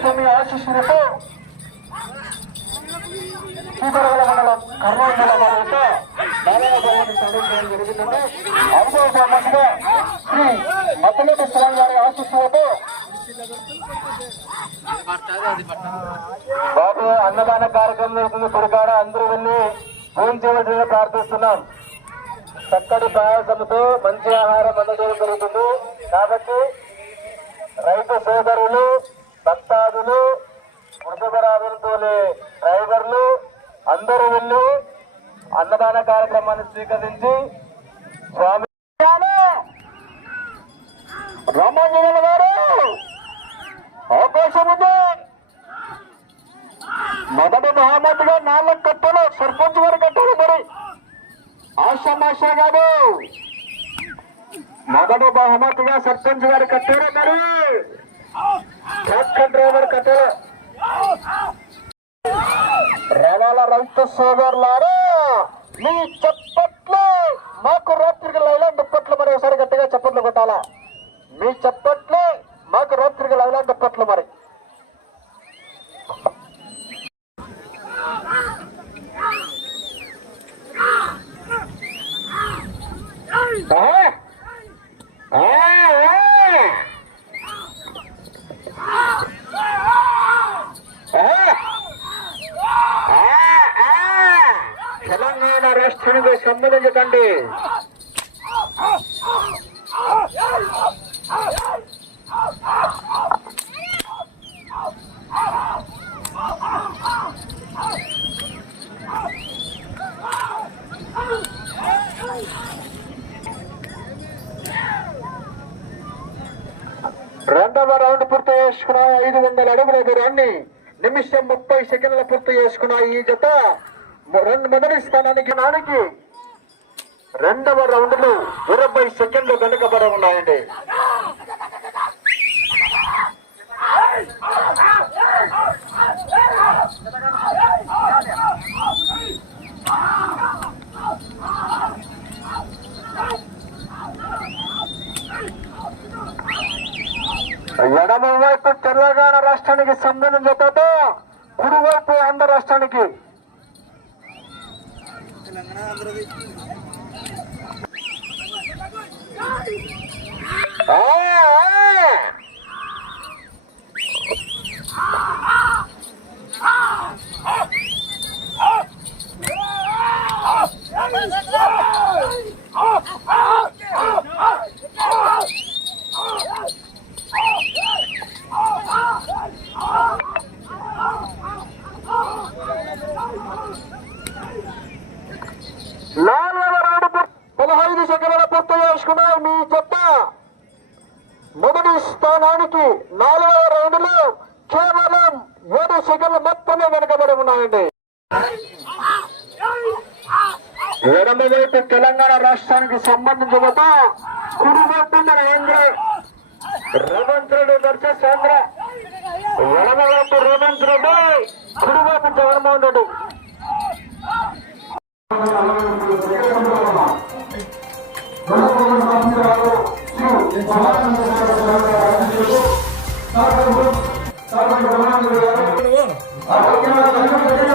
స్వామి ఆశీస్సులతో శ్రీకరగల మండలం కర్నూలు జిల్లా యొక్క నారాయణ భగవాన్ని శ్రీ గారి బాబు అన్నదాన కార్యక్రమం జరుగుతుంది. కురికాడ అందరూ వెళ్ళి భోజనం ప్రార్థిస్తున్నాం. చక్కటి ప్రయాసంతో మంచి ఆహారం అందజేయడం జరుగుతుంది. కాబట్టి రైతు సోదరులు భక్తాదులు వృషభరాజులతోలే డ్రైవర్లు అందరూ వెళ్ళి అన్నదాన కార్యక్రమాన్ని స్వీకరించి స్వామి రామాంజనేయుల గారు అవకాశం ఉంది. మొదటి మహామతిగా నాలుగు కట్టలు సర్పంచ్ గారు కట్టారు మరి ఆశామాషా కాదు మొదటి బహుమతిగా సర్పంచ్ గారు కట్టారు మరి డ్రైవర్ కట్టారు. రవాల రైతు సోదరులారా మీ చప్పట్లు మాకు రాత్రికి లైలాండ్ దుప్పట్లు మరి ఒకసారి గట్టిగా చప్పట్లు కొట్టాలా? మీ చప్పట్లు మాకు రాత్రికి లైలాండ్ దుప్పట్లు మరి. ఆ. ఆ? ఆ, ఆ. తెలంగాణ సంబంధించకండి. రెండవ రౌండ్ పూర్తి చేసుకున్నాయి. ఐదు వందల అడుగుల దూరాన్ని. నిమిషం ముప్పై సెకండ్ల పూర్తి చేసుకున్నాయి ఈ జత. రెండు మొదటి స్థానానికి నానికి రెండవ రౌండ్లో ఇరవై సెకండ్లు వెనుకబడి ఉన్నాయండి. ఎడమ వైపు తెలంగాణ రాష్ట్రానికి సంబంధించిన కుడివైపు ఆంధ్ర రాష్ట్రానికి ఆ, ఆ. నాలుగవ రౌండ్ పూర్తి- పదహైదు సెకండ్ల పూర్తి చేసుకున్నాయి మీ చెత్త మొదటి స్థానానికి నాలుగవ రౌండ్లో కేవలం ఏడు సెకండ్లు మొత్తమే వెనకబడి ఉన్నాయండి. ఎడమవైపు తెలంగాణ రాష్ట్రానికి సంబంధించిన కుడివైపు మన ఆంధ్ర రేవంత్ రెడ్డి వర్సెస్ ఆంధ్ర ఎడమవైపు రేవంత్ రెడ్డి కుడివైపు జగన్మోహన్ రెడ్డి. ます。